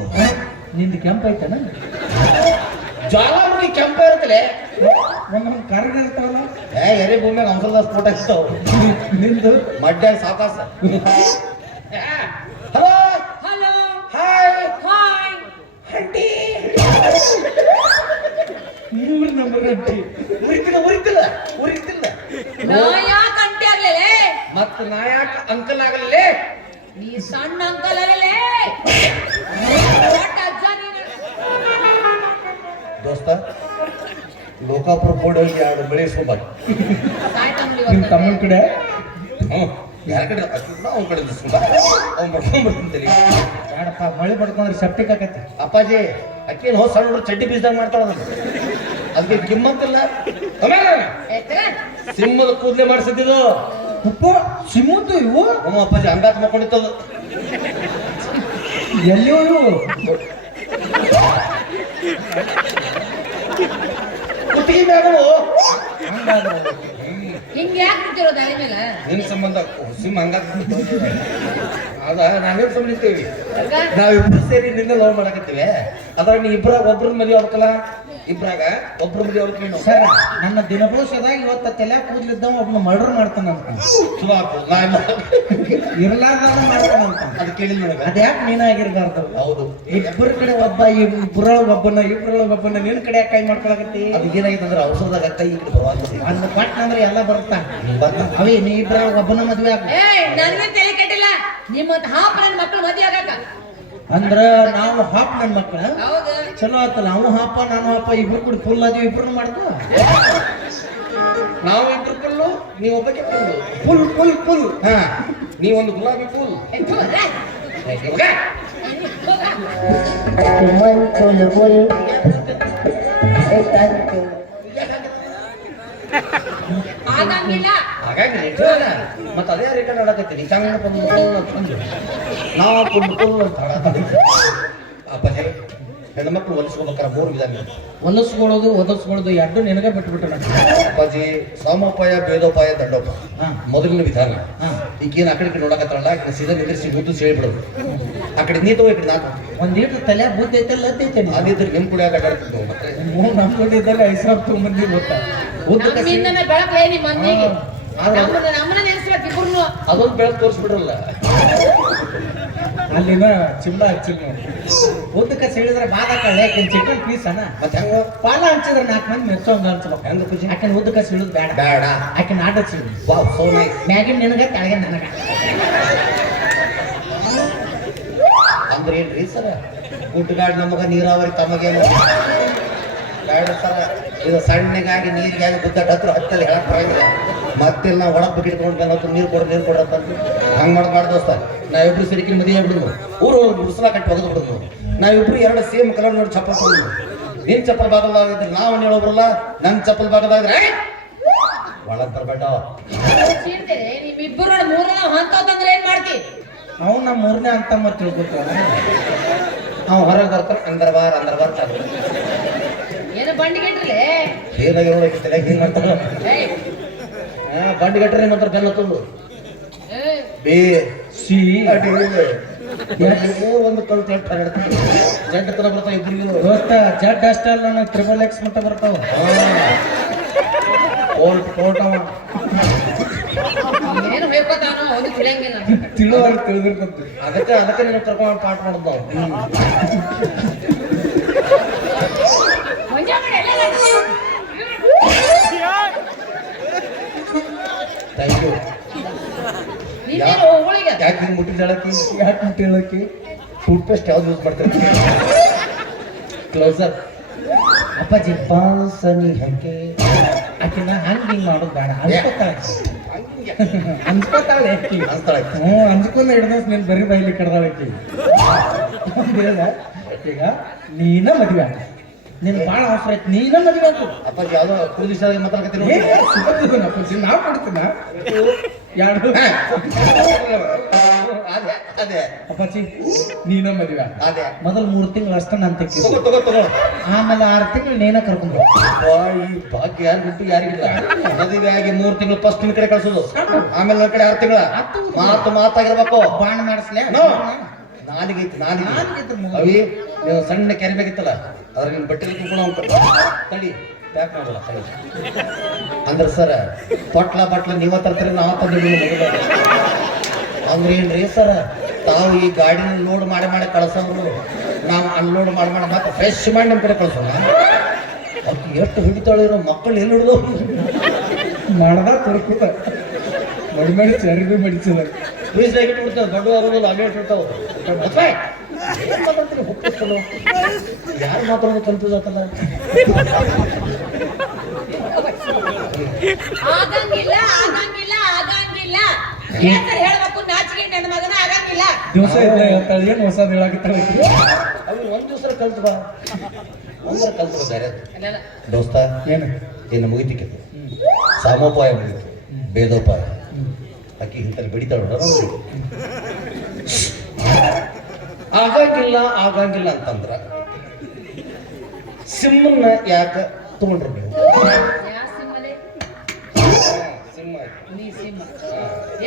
ನಿಂದು ಕೆಂಪ ಐತನ? ಜ್ವಾಲಾಮುಖಿ ಕೆಂಪ ಇರ್ತಲೆ. ಒಂದೊಂದು ಕರಗ ಇರ್ತಾವಲ್ಲ, ಎರೆ ಭೂಮಿಯಾಗ ಅವಸರದ ಸ್ಫೋಟ ಇರ್ತಾವ. ನಿಂದು ಮಡ್ಯಾಗ ಸಾಕಾಸ. Hello hello hi hi aunty. 3 number aunty. ಉರಿತಿಲ್ಲ ನಾ ಯಾಕೆ ಅಂಟಿ ಆಗ್ಲೇ? ಮತ್ತ ನಾ ಯಾಕೆ ಅಂಕಲ್ ಆಗಲೇ? ನೀ ಸಣ್ಣ ಅಂಕಲ್ ಅಲ್ಲೇ ಅಜ್ಜ ನೀನು. ದೋಸ್ತ ಲೋಕಾಪುರ ಬೋರ್ಡ್ ಹೋಗಿ ಎರಡು ಬೆಳೆ ಸೋಬಾಗಿ ಸಾಯ್ತಂಬ್ಲಿ ನಿಮ್ ತಮ್ಮನ ಕಡೆ ಯಾರ ಕಡೆ ಅವ್ನ ಕಡೆ ದಿಸ್ಕೊಂಡ ಅವ್ನು ಬರ್ಕೊಂಡ್ಬರ್ತೀನಿ. ಬೇಡಪ್ಪ, ಮಳೆ ಪಡ್ಕೊಂಡ್ರೆ ಸೆಪ್ಟಿಕ್ ಆಕತಿ. ಅಪ್ಪಾಜಿ ಅಕ್ಕೇನು ಹೋಗಿ ಸಣ್ಣ ಹುಡುಗ್ರು ಚಡ್ಡಿ ಬೀಸ್ದಾಗ ಮಾಡ್ತಾಳ ಅದಕ್ಕೆ ಕಿಮ್ಮತ್ತಿಲ್ಲ. ಸಿಂಹದ ಕೂದಲೇ ಮಾಡಿಸಿದ್ದು. ಉಪ್ಪ ಸಿಮ್ಮದ್ದು ಇವು ನಮ್ಮ ಅಪ್ಪಾಜಿ ಅಂಗಾತ್ ಮಾಡ್ಕೊಂಡಿತ್ತದು. ಎಲ್ಲಿಯೋ ಇವು ಕುತ್ತಿಗೆ ಮ್ಯಾಗವು ಹಿಂಗ್ ಯಾಕೆ ಬಿಟ್ಟಿರೋ ದಾರಿ ಮೇಲೆ? ನಿನ್ ಸಂಬಂಧ ಸಿಂಹ ಹಂಗಾತ್ ಅದ ನಾವೇನ್ ಸಂಬಂಧಿಸ್ತೀವಿ. ಅಕ್ಕ, ನಾವಿಬ್ರು ಸೇರಿ ನಿನ್ನ ಲವ್ ಮಾಡಕತ್ತೀವಿ. ಅದ್ರಾಗ ನೀ ಇಬ್ರಾಗ ಒಬ್ರ ಮದುವೆ ಆಗ್ಬೇಕಲ್ಲ. ಇಬ್ರಾಗ ಒಬ್ರ ಮದುವೆ ಆಗ್ಬೇಕು ನೀನು. ಸರ್, ನನ್ನ ದಿನಭೂಷದಾಗ ಇವತ್ತ ತಲೆ ಕೂದಲಿದ್ದವ ಒಬ್ಬನ ಮರ್ಡರ್ ಮಾಡ್ತಾನ ಅಂತ. ಚಲೋ ಆತು. ನಾ ಇರ್ಲಾರ್ದಾಗ ಮಾಡ್ತಾನ ಅಂತ. ಅದು ಕೇಳಿಲ್ಲ ನನಗೆ. ಅದ್ಯಾಕೆ ನೀನಾಗಿರ್ಬಾರ್ದು? ಹೌದು. ಇಬ್ಬರ ಕಡೆ ಒಬ್ಬ, ಇಬ್ಬರೊಳಗೊಬ್ಬನ ನಿನ್ ಕಡೆ ಯಾಕೆ ಕೈ ಮಾಡ್ಕೊಳಕತ್ತಿ? ಅದು ಏನಾಗಿತ್ತು ಅಂದ್ರೆ ಅವಸರದಾಗ ಕೈ ಈ ಕಡೆ ಬರುವಂತದ್ದು. ಅದ್ ಕೊಟ್ಟಂದ್ರೆ ಎಲ್ಲ ಬರುತ್ತಾ? ಅವೇ ನೀ ಇಬ್ಬರೊಳಗ ಒಬ್ಬನ ಮದ್ವೆ ಆಗ. ಏಯ್ ನನಗೆ ತಲೆ ಕೆಟ್ಟಿಲ್ಲ. ನಿಮ್ಮಂತ ಹಾಪ್ ನನ್ನ ಮಕ್ಕಳು ಮದುವೆ ಆಗಾಕ. ಅಂದ್ರ ನಾವು ಹಾಪ್ ನನ್ ಮಕ್ಳ ಹೌದು. ಚಲೋ ಆತಲ್ಲ. ನಾವು ಹಾಪ ನಾನು ಹಾಪ ಇಬ್ರು ಕೂಡ ಫುಲ್ ಅದೀವಿ. ಇಬ್ರು ಮಾಡ್ಕೋ. ನಾವು ಇಬ್ರು ಫುಲ್ಲು, ನೀವು ಒಬ್ಬಕ್ಕೆ ಫುಲ್ಲು. Full full full. ಹಾ, ನೀವೊಂದು ಗುಲಾಬಿ ಫುಲ್. ಆಗಂಗಿಲ್ಲ. ಹಾಗಾಗಿ ಮತ್ತೆ ಅದೇ ರಿಟರ್ನ್ ಆಡಕತ್ತೀನಿ ಚಂದ ಬಂದು ನಾವು ಅಂತ ಅಪ್ಪಾಜಿ ಹೆಣ್ಮಕ್ಳು ಹೊಲಿಸ್ಕೋಬೇಕಾರ 3 ವಿಧಾನ. ಹೊಲಸ್ಕೊಳ್ಳೋದು ಒದಸ್ಕೊಳ್ಳೋದು ಎರಡು ನಿನಗೆ ಬಿಟ್ಬಿಟ್ರೆ ನಾನು. ಅಪ್ಪಾಜಿ ಸಮೋಪಾಯ ಭೇದೋಪಾಯ ದಂಡೋಪಾಯ ಹಾ. ಮೊದಲಿನ ವಿಧಾನ. ಹಾ. ಈಗೇನು ಆ ಕಡೆ ನೋಡಕತ್ತಾರಲ್ಲ ಆಕೆ ಸೀದಾ ನಿಂದಿರಿಸಿ ಮುದ್ದು ಹೇಳ್ಬಿಡೋದು. ಆ ಕಡೆ ನೀ ತಗೋ ಈ ಕಡೆ ನಾನು ಒಂದ್ ಲೀಟರ್ ತಲೆ ಬುದ್ಧಿ ಐತಲ್ಲ ಅತ್ತೈತೆ ಅದಿದ್ರೆ ನಿಮ್ ಕುಡಿಯಾಗ ಅಡ್ಡಾಡ್ತಿದ್ವು ಮತ್ತೆ ನಮ್ಮ ಕಡೆದಲ್ಲಿ 5 ಸಾವಿರ ತೊಗೊಂಬಂದಿ ಗೊತ್ತಾ ಉದ್ದಕ್ಕೆ ನಮ್ಮಿಂದನ ಬೆಳಕಲೇ ನಿಮ್ಮ ಮಂದಿಗೆ. ಹಾ. ನಮ್ಮನ್ನ ನೆನೆಸ್ಬೇಕು ಇಬ್ರು. ಅದೊಂದು ಬೆಳಕು ತೋರಿಸ್ಬಿಡ್ರಲ್ಲ. ಅಲ್ಲಿನ ಚಿಮ್ಲ ಹಚ್ಚಿಲ್ಲ ನೋಡಿ ಉದ್ದಕ್ಕೆ ಸೀಳಿದ್ರೆ ಬಾದಾಕಳ್ಳಿ ಆಕಿನ ಚಿಕನ್ ಪೀಸ್ ಅನ್ನ ಮತ್ತೆ ಹೆಂಗ ಪಾಲ ಹಂಚಿದ್ರೆ 4 ಮಂದಿ ಮೆಚ್ಚೋಂಗ ಹಂಚ್ಬೇಕು. ಹೆಂಗ ಖುಷಿ ಆಕಿನ ಉದ್ದಕ್ಕೆ ಸೀಳುದು ಬೇಡ ಬೇಡ ಆಕಿನ ಆಟ ಸೀಳು ವಾವ್ ಸೋ ನೈಸ್. ಮ್ಯಾಗಿನ ನಿನಗ ಕೆಳಗೆ ನನಗ ಅಂದ್ರೆ ಏನ್ರಿ ಸರ ಗುಡ್ಡಗಾಡ್ ನಮಗ ನೀರಾವರಿ ತಮಗೇನು ಬೇಡ ಸರ. ಇದು ಸಣ್ಣಗಾಗಿ ನೀರಿಗಾಗಿ ಗುದ್ದಾಟ ಹತ್ತಲ್ಲಿ ಹೇಳಕ್ ಬರಂಗಿಲ್ಲ. ಮತ್ತೆ ನಾವು ಒಳಗೆ ಬಕೆಟ್ ತಗೊಂಡು ನೀರು ಕೊಡು ಅಂತ ಹಂಗೆ ಮಾಡ್ಬಾರ್ದು ದೋಸ್ತ. ನಾವಿಬ್ರು ಸಿರಿಕಿನ ಮದುವೆ ಆಗ್ಬಿಡುದು ಊರು ಗುಡಿಸಲ ಕಟ್ಟಿ ಒಗೆದು ಬಿಡುದು. ನಾವಿಬ್ರು 2 ಸೇಮ್ ಕಲರ್ ನೋಡಿ ಚಪ್ಪಲ್ ಕೊಡುದು. ನಿನ್ ಚಪ್ಪಲ್ ಭಾಗದಾಗಿದ್ರೆ ನಾವು ಹೇಳೋಬ್ರಲ್ಲ ನನ್ನ ಚಪ್ಪಲ್ ಭಾಗದಾದ್ರೆ ಒಳಗ್ ಬರಬೇಡ. ನಿಮ್ಮಿಬ್ಬರು ನೋಡಿ 3 ಹಂತಂದ್ರೆ ಏನ್ ಮಾಡ್ತಿ? ಅವ್ ನಮ್ಮ 3ನೇ ಅಂತ ಮತ್ತೆ ತಿಳ್ಕೊತಾವ ನಾವು ಹೊರಗೆ ಬರ್ತಾರೆ ಅಂದರ್ ಬರ್ತಾರೆ ಏನು ಬಂಡಿಗೆಟ್ರಲೇ? ಏನಾಗಿರೋ ಹಿಂಗೆ ಮಾಡ್ತಾರ ಬಂಡಿಗಟ್ರೆ ಮಾತ್ರ ಬೆಲ್ಲ ತಂದು ಬೇ ಸಿ ಒಂದು ಕಲ್ತು ಜಂಟ ತರ ಬರ್ತಾವ ಇಬ್ರಿಗೂ. ದೋಸ್ತ ಜಡ್ ಅಷ್ಟಲ್ಲ ನಾವು XXX ಮಟ್ಟ ಬರ್ತಾವ. ಏನು ಹೇಳ್ಕೊತಾನೋ ಒಂದು ತಿಳಿಯಂಗಿಲ್ಲ. ತಿಳುವಳಿ ತಿಳಿದಿರ್ತಂತ ಅದಕ್ಕೆ ನೀನು ಕರ್ಕೊಂಡು ಪಾಠ ಮಾಡೋದು ನಾವು. ಮಂಜಾ ಮಾಡಿ ಎಲ್ಲ ಥ್ಯಾಂಕ್ ಯು. ನೀನೇನು ಹೋಳಿಗೆ ಯಾಕೆ ಹಿಂಗೆ ಮುಟ್ಟಿದ್ದಾಳಕ್ಕಿ ಯಾಕೆ ಅಂತ ಹೇಳಕ್ಕೆ ಟೂತ್ ಪೇಸ್ಟ್ ಯಾವ್ದು ಯೂಸ್ ಮಾಡ್ತಾರೆ? ಕ್ಲೋಸರ್ ಅಪ್ಪಾಜಿ ಪಾಲ್ಸನಿ ಹಂಗೆ ಆಕಿನ ಹಂಗೆ ಹಿಂಗೆ ಮಾಡೋದು ಬೇಡ ಅನ್ಸ್ಕೊತಾಳೆ ಅನ್ಸ್ಕೊತಾಳೆ ಆಕಿ ಅನ್ಸ್ತಾಳೆ. ಅನ್ಸ್ಕೊಂಡ್ ಹಿಡ್ದ ನೀನ್ ಬರೀ ಬೈಲಿ ಕಡ್ದಾಳ ಆಕಿ. ಹೇಳ್ದ ಈಗ ನೀನ ಮದುವೆ ಆಗ ನಿನ್ ಬಾಳ ಅವಸರ ಐತಿ ನೀನ ಮದುವೆ ಆಗ. ಅಪ್ಪಾಜಿ ಯಾವ್ದೋ ಕುದಿಸಾಗಿ ಮಾತಾಡ್ಕತ್ತೀನಿ. ಅಪ್ಪಾಜಿ ನಾ ಕೊಡ್ತೀನ ಎರಡು ಅದೇ ಅದೇ ಅಪ್ಪಾಜಿ ನೀನ ಮದುವೆ ಆಗ. ಅದೇ ಮೊದಲ್ 3 ತಿಂಗಳು ಅಷ್ಟ ನಾನು ತೆಗ್ದು ತಗೋ ಆಮೇಲೆ 6 ತಿಂಗಳು ನೀನ ಕರ್ಕೊಂಡು ಈ ಭಾಗ್ಯ ಯಾರು ಬಿಟ್ಟು ಯಾರಿಗಿಲ್ಲ. ಮದುವೆ ಆಗಿ 3 ತಿಂಗಳು ಫಸ್ಟ್ ನಿನ್ ಕಡೆ ಕಳ್ಸೋದು, ಆಮೇಲೆ ನನ್ನ ಕಡೆ 6 ತಿಂಗಳ ಮಾತಾಗಿರ್ಬೇಕು. ಬಾಣ ಮಾಡಿಸ್ಲೇ ನಾಲಿಗೈತಿ ಅವಿ ನೀವು ಸಣ್ಣ ಕೆರೆ ಬೇಕಿತ್ತಲ್ಲ ಅದ್ರ ನಿನ್ ಬಟ್ಟೆ ತಡಿ ಪ್ಯಾಕ್ ಮಾಡಲ್ಲ ತಡಿ ಅಂದ್ರೆ ಸರ್ ಬಟ್ಲ ನೀವ ತರ್ತೀರಿ ನಾವು ತಂದಿದ್ದೀವಿ. ಅಂದ್ರೆ ಏನ್ರಿ ಸರ್ ತಾವು ಈ ಗಾಡಿನ ಲೋಡ್ ಮಾಡಿ ಕಳ್ಸೋರು ನಾವು ಅನ್ಲೋಡ್ ಮಾಡಿ ಮತ್ತೆ ಫ್ರೆಶ್ ಮಾಡಿ ನಮ್ಮ ಕಡೆ ಕಳ್ಸೋಣ. ಅವ್ಕೆ ಎಷ್ಟು ಹಿಡಿತಾಳಿರೋ ಮಕ್ಕಳು ಎಲ್ಲಿ ಹಿಡಿದು ಮಾಡದ ತೋರ್ಕೂತ ಮಡಿ ಚರಿಬಿ ಮಡಿಸಿದ ಫ್ರೀಜ್ನಾಗ ಇಟ್ಬಿಡ್ತಾವೆ ದೊಡ್ಡ ಆಗೋದಿಲ್ಲ ಅಲ್ಲೇ ಇಟ್ಟಿರ್ತಾವೆ. ಏನ್ ಮಾತಾಡ್ತೀನಿ ಹುಟ್ಟಿಸ್ತಾನು ಯಾರು ಮಾತಾಡೋದು ಕನ್ಫ್ಯೂಸ್ ಆಗ್ತದ. ಆಗಂಗಿಲ್ಲ ಹೇಳ್ಬೇಕು ನಾಚಿಕೆ ನನ್ನ ಮಗನ ಆಗಂಗಿಲ್ಲ. ದಿವಸ ಇದ್ದ ಹೇಳ್ತಾಳೆ ಏನು ಹೊಸದ್ ಹೇಳಾಕತ್ತಾಳ ಅವ್ನು ಒಂದ್ ದಿವಸ ಕಲ್ತು ಬಾ ಒಂದರ ಕಲ್ತು ಬೇರೆ ಅಲ್ಲ ದೋಸ್ತ ಏನು ಮುಗಿತಿಕೆ ಸಾಮೋಪಾಯ ಮುಗಿತು ಭೇದೋಪಾಯ ಆಕಿ ಇಂತಲ್ಲಿ ಬೆಡಿತಾಳ. ಆಗಂಗಿಲ್ಲ ಅಂತಂದ್ರ ಸಿಮ್ಮನ್ನ ಯಾಕ ತಗೊಂಡ್ರಿ ನೀವು? ಯಾ ಸಿಮ್ಮಲೆ ಸಿಮ್ಮ ನೀ ಸಿಮ್ಮ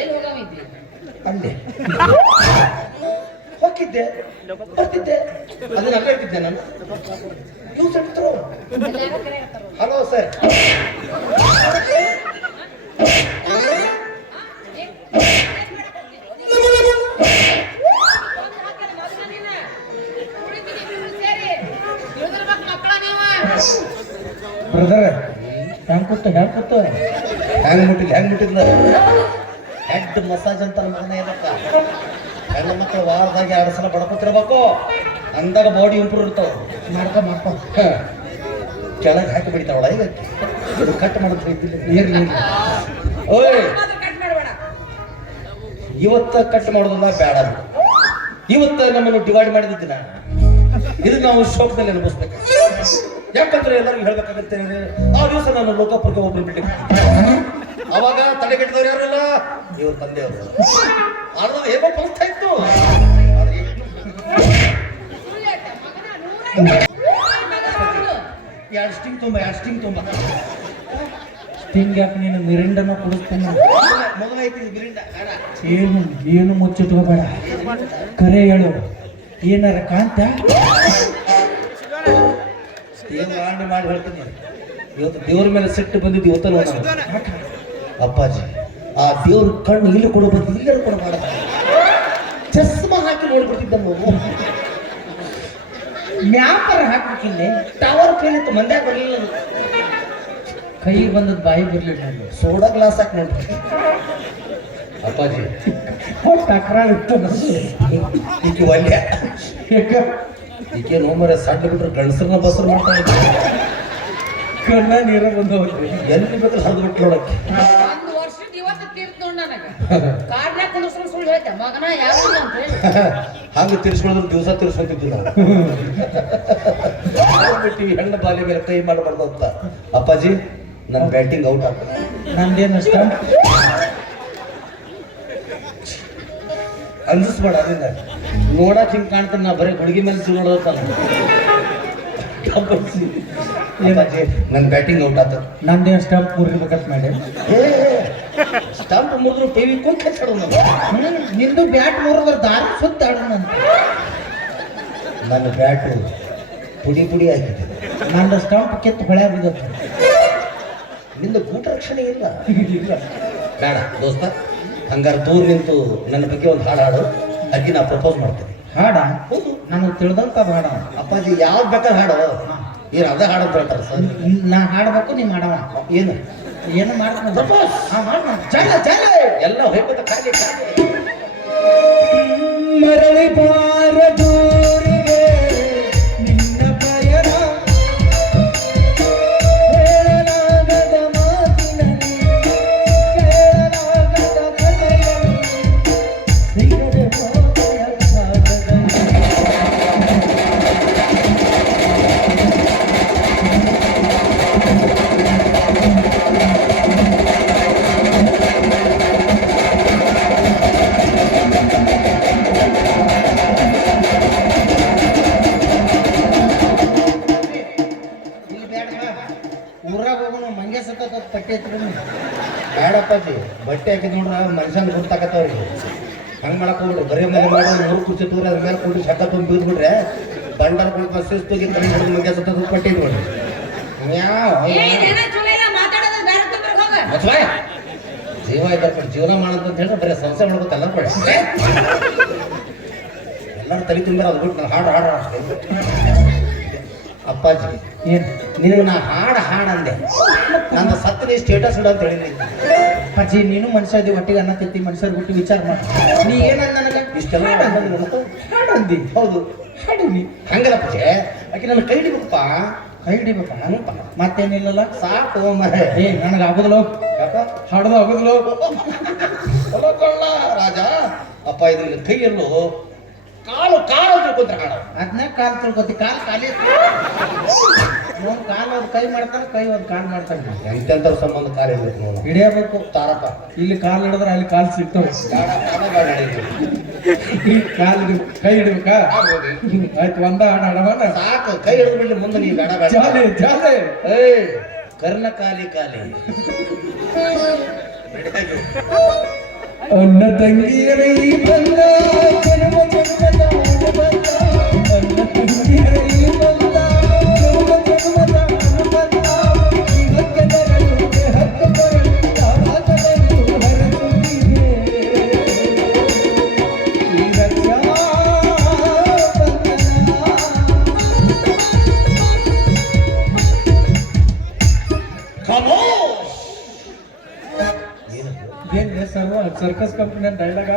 ಎಲ್ಲಿ ಹೋಗವಿದ್ದಿ? ಅಲ್ಲೇ ಹೋಗಿದ್ದೆ ಬರ್ತಿದ್ದೆ ಅದನ್ನ ಅಲ್ಲೇ ಇಟ್ಟಿದ್ದೆ ನಾನು. ಯೂಸ್ ಇಡ್ತರು. ಹಲೋ ಸರ್ ಬ್ರದರ್ ಹ್ಯಾಂಗ್ ಕೂತ ಹೆಂಗ್ ಮುಟ್ಟಿದ್ಲ ಹೆಡ್ ಮಸಾಜ್ ಅಂತ ಮಗನ ಇರತ್ತ. ಹೆಣ್ಣು ಮಕ್ಕಳು ವಾರದಾಗ 2 ಸಲ ಬಡ್ಕೊತಿರ್ಬೇಕು ಅಂದಾಗ ಬಾಡಿ ಇಂಪ್ರೂವ್ ಇರ್ತಾವ. ಮಾಡ್ಕೊ ಕೆಳಗೆ ಹಾಕಿ ಬಿಡ್ತಾವಳ. ಈಗ ಇದು ಕಟ್ ಮಾಡೋದು ಇರ್ಲಿ. ಓಯ್ ಇವತ್ತ ಕಟ್ ಮಾಡೋದನ್ನ ಬೇಡ, ಇವತ್ತ ನಮ್ಮನ್ನು ಡಿವೈಡ್ ಮಾಡಿದ್ದಿನ ಇದು ನಾವು ಶೋಕದಲ್ಲಿ ಅನುಭವಿಸ್ಬೇಕು. ಯಾಕಂದ್ರೆ ಎಲ್ಲರಿಗೂ ಹೇಳ್ಬೇಕಾಗತ್ತೆ ಆ ದಿವಸ ನಾನು ಲೋಕಾಪುರಕ್ಕೆ ಒಬ್ಬರು ಬಿಡ್ಲಿಕ್ಕೆ ಅವಾಗ ತಡೆಗಟ್ಟಿದವ್ರು ಯಾರಲ್ಲ ಇವ್ರ ತಂದೆಯವರು ಆದ್ರೆ ಹೇಗೋ ಫಲಿಸ್ತಾ ಇತ್ತು ಆದ್ರೆ ಎರಡು ಸ್ಟಿಂಗ್ ತುಂಬ ಸ್ಟಿಂಗ್ ಯಾಕೆ ನೀನು ಮಿರಿಂಡನ ಕುಡಿಸ್ತೀನಿ ಮೊದಲೈತಿ ಬಿರಿಂಡ ಏನು ಮುಚ್ಚಿಟ್ಕೋಬೇಡ ಕರೆ ಹೇಳು ಏನಾರ ಕಾಂತ ಏನು ಮಾಡಿ ಹೇಳ್ತೀನಿ ಇವತ್ತು ದೇವ್ರ ಮೇಲೆ ಸಿಟ್ಟು ಬಂದಿದ್ದು ಇವತ್ತಲ್ಲ ಅಪ್ಪಾಜಿ ಆ ದೇವ್ರ ಕಣ್ಣು ಇಲ್ಲಿ ಕೊಡಬೇಕು ಇಲ್ಲರೂ ಕೊಡಬಾರ್ದ ಚಸ್ಮಾ ಹಾಕಿ ನೋಡ್ಬಿಡ್ತಿದ್ದ ನಾವು ಮ್ಯಾಪರ್ ಹಾಕ್ಬೇಕಿಲ್ಲ ಟವರ್ ಫೇಲ್ ಇತ್ತು ಮಂದ್ಯಾಗ ಬರಲಿಲ್ಲ ಕೈಗೆ ಬಂದದ್ದು ಬಾಯಿ ಬರ್ಲಿಲ್ಲ ಸೋಡಾ ಗ್ಲಾಸ್ ಹಾಕಿ ನೋಡ್ರಿ ಅಪ್ಪಾಜಿ ತಕರಾರು ಇತ್ತು ಈಕೆ ಒಲ್ಯ ಈಕೆ ನೋಮರ ಸಣ್ಣ ಬಿಟ್ರೆ ಗಂಡಸರನ್ನ ಬಸರು ಮಾಡ್ತಾ ಇದ್ದೆ ಕಣ್ಣ ನೀರ ಬಂದು ಹೋಗ್ರಿ ಎಲ್ಲಿ ಬೇಕಾದ್ರೆ ಹರಿದು ಬಿಟ್ಟು ನೋಡಕ್ಕೆ ಒಂದು ವರ್ಷದ ಇವತ್ತು ತೀರ್ತು ನೋಡ್ ನನಗ ಕಾರ್ಡ್ನ್ಯಾಗ ಕುಂದ್ರಸ್ಕೊಂಡು ಸುಳ್ಳು ಹೇಳ್ತೆ ಮಗನ ಯಾರು ಅಂತ ಹೇಳಿ ಹಾಗೆ ತಿರ್ಸ್ಕೊಳ್ಳೋದು ದಿವಸ ತಿರ್ಸ್ಕೊಂತಿದ್ವಿ ನಾವು ಬಿಟ್ಟು ಹೆಣ್ಣು ಬಾಲಿ ಮೇಲೆ ಕೈ ಮಾಡಬಾರ್ದು ಅಂತ ಅಪ್ಪಾಜಿ ನನ್ನ ಬ್ಯಾಟಿಂಗ್ ಔಟ್ ಆಗ್ತದೆ ನಂದೇನು ಅಷ್ಟ ಅಂಜಿಸ್ಬೇಡ ಅದನ್ನ ನೋಡಕ್ ಹಿಂಗ್ ಕಾಣ್ತಾನೆ ನಾ ಬರೀ ಹುಡುಗಿ ಮೇಲೆ ಚೂ ನೋಡೋತಾನ ನನ್ನ ಬ್ಯಾಟಿಂಗ್ ಔಟ್ ಆಗ್ತದೆ ನಂದೇನು ಸ್ಟಂಪ್ ಮುರಿಬೇಕಂತ ಮಾಡಿ ಸ್ಟಂಪ್ ಮುರಿದ್ರು ಟಿವಿ ಕುಂಕೇಳು ನಿಂದು ಬ್ಯಾಟ್ ಮುರಿದ್ರೆ ದಾರಿ ಸುತ್ತಾಡೋಣಂತ ನನ್ನ ಬ್ಯಾಟು ಪುಡಿ ಆಗಿದೆ ನಂದು ಸ್ಟಂಪ್ ಕಿತ್ತು ಹೊಳೆ ಬಿದ್ದತ್ತೆ ನಿಂದು ಗೂಟ ರಕ್ಷಣೆ ಇಲ್ಲ ಬೇಡ ದೋಸ್ತ ಹಂಗಾರೆ ದೂರ ನಿಂತು ನನ್ನ ಬಗ್ಗೆ ಒಂದು ಹಾಡು ಅದಕ್ಕೆ ನಾ ಪ್ರಪೋಸ್ ಮಾಡ್ತೇನೆ ಹಾಡ ನನಗೆ ತಿಳಿದಂತ ಹಾಡ ಅಪ್ಪಾಜಿ ಯಾವ್ದು ಬೇಕಾದ್ರೆ ಹಾಡು ಏನು ಅದೇ ಹಾಡು ಅಂತ ಹೇಳ್ತಾರೆ ಸರ್ ನಾ ಹಾಡ್ಬೇಕು ನೀ ಮಾಡವ ಏನು ಮಾಡ್ತೀನಿ ಎಲ್ಲ ಹೋಗ್ಬೇಕು ಖಾಲಿ ಮರಳಿ ಬಾರ ದೂರಿಗೆ ನಿನ್ನ ಪಯಣ ಹೇಳಲಾಗದ ಮಾತಿನಲ್ಲಿ ಕೇಳಲಾಗದ ಕಥೆಯಲ್ಲಿ ಸಿಗದೆ ಹೋದೆಯ ಕಾಲದಲ್ಲಿ. ಊರಾಗ ಹೋಗೋಣ ಮಂಗೆ ಸತ್ತ ಪಟ್ಟಿ ಎತ್ಕೊಂಡು ಬೇಡಪ್ಪಾಜಿ ಬಟ್ಟೆ ಹಾಕಿ ನೋಡ್ರ ಮನುಷ್ಯನ ಗುರ್ತಾಕತ್ತವ್ರಿ ಹಂಗೆ ಮಾಡಕ್ ಹೋಗ್ಬಿಡ್ರಿ ಬರೀ ಮೇಲೆ ಮಾಡೋ 3 ಕುರ್ಚಿ ತೂರ ಅದ್ರ ಮೇಲೆ ಕುಂಡು ಶಕ್ಕ ತುಂಬ ಬೀದ್ಬಿಟ್ರೆ ಬಂಡಾರ ಕುಳಿತ ಶಿಸ್ತುಗಿ ಕೈ ಹಿಡಿದು ಮಂಗೆ ಸತ್ತ ಪಟ್ಟಿ ನೋಡ್ರಿ ಏನ ಚಲೋ ಇಲ್ಲ ಮಾತಾಡೋದು ಬೇರೆ ತುಂಬಿರ್ ಹೋಗ ಜೀವ ಇದ್ದಾರೆ ಜೀವನ ಮಾಡೋದು ಅಂತ ಹೇಳಿದ್ರೆ ಬರೀ ಸಂಸಾರ ಮಾಡ್ಬೇಕಲ್ಲ ಕೊಡಿ ಎಲ್ಲರೂ ತಲೆ ತುಂಬಿರ ಅದು ಬಿಟ್ಟು ನಾನು ಹಾಡು ಅಪ್ಪಾಜಿ ಏನು ನಿನಗೆ ನಾ ಹಾಡು ಅಂದೆ ನನ್ನ ಸತ್ತನೇ ಸ್ಟೇಟಸ್ ಇಡ ಅಂತ ಹೇಳಿದ್ರಿ ಅಜ್ಜಿ ನೀನು ಮನುಷ್ಯ ಇದ್ದೀವಿ ಒಟ್ಟಿಗೆ ಅನ್ನ ತಿತ್ತಿ ಮನುಷ್ಯರ ಬಿಟ್ಟು ವಿಚಾರ ಮಾಡಿ ನೀ ಏನಂದ ನನಗೆ ಇಷ್ಟೆಲ್ಲ ಹಾಡಂದಿ ಹೌದು ಹಾಡಿನಿ ಹಂಗಲ್ಲ ಪೂಜೆ ಆಕೆ ನನ್ನ ಕೈ ಹಿಡಿಬೇಕಪ್ಪ ಕೈ ಹಿಡಿಬೇಕ ಮತ್ತೇನಿಲ್ಲಲ್ಲ ಸಾಕು ಮರೆ ಏ ನನಗೆ ಆಗುದಿಲ್ಲ ಯಾಕ ಹಾಡೋದು ಆಗುದಿಲ್ಲ ಕೊಳ್ಳ ರಾಜ ಅಪ್ಪ ಇದ್ರಲ್ಲಿ ಕೈ ಎಲ್ಲೋ ಕಾಲು ತಿಳ್ಕೊಂತಾರೆ ಕಾಳು ಅದನ್ನ ಕಾಲು ತಿಳ್ಕೊತಿ ಕಾಲು ಖಾಲಿ ನೋಡ್ ಕಾಲು ಅವ್ರು ಕೈ ಮಾಡ್ತಾರೆ ಕೈ ಅವ್ರು ಕಾಲು ಮಾಡ್ತಾರೆ ಎಂತೆಂಥ ಸಂಬಂಧ ಕಾಲು ಇರ್ಬೇಕು ನೋಡು ಹಿಡಿಯಬೇಕು ತಾರಪ್ಪ ಇಲ್ಲಿ ಕಾಲು ಹಿಡಿದ್ರೆ ಅಲ್ಲಿ ಕಾಲು ಸಿಗ್ತಾವ ಈ ಕಾಲು ಕೈ ಹಿಡಿಬೇಕಾ ಆಯ್ತು ಒಂದ ಹಾಡವನ ಸಾಕು ಕೈ ಹಿಡಿದು ಬಿಡ್ಲಿ ಮುಂದೆ ನೀವು ಬೇಡ ಬೇಡ ಜಾಲೆ ಜಾಲೆ ಏಯ್ ಕರ್ಣ ಕಾಲಿ ಅನ್ನ ತಂಗಿಯರ ಈ ಬಂದ ಜನ್ಮ ಜನ್ಮದ ಅನುಬಂಧ ಅನ್ನ ತಂಗಿಯರ ಈ ಬಂದ ಜನ್ಮ ಜನ್ಮದ ಅನುಬಂಧ ಇವಕ್ಕೆ ಬರಲು ಹಕ್ಕು ಬರಲು ಯಾವಾಗಲೂ ಹರಸುತ್ತಿದೆ ಈ ರಕ್ಷಾ ಸರ್ಕಸ್ ಕಂಪನಿ ಡೈಲಾಗ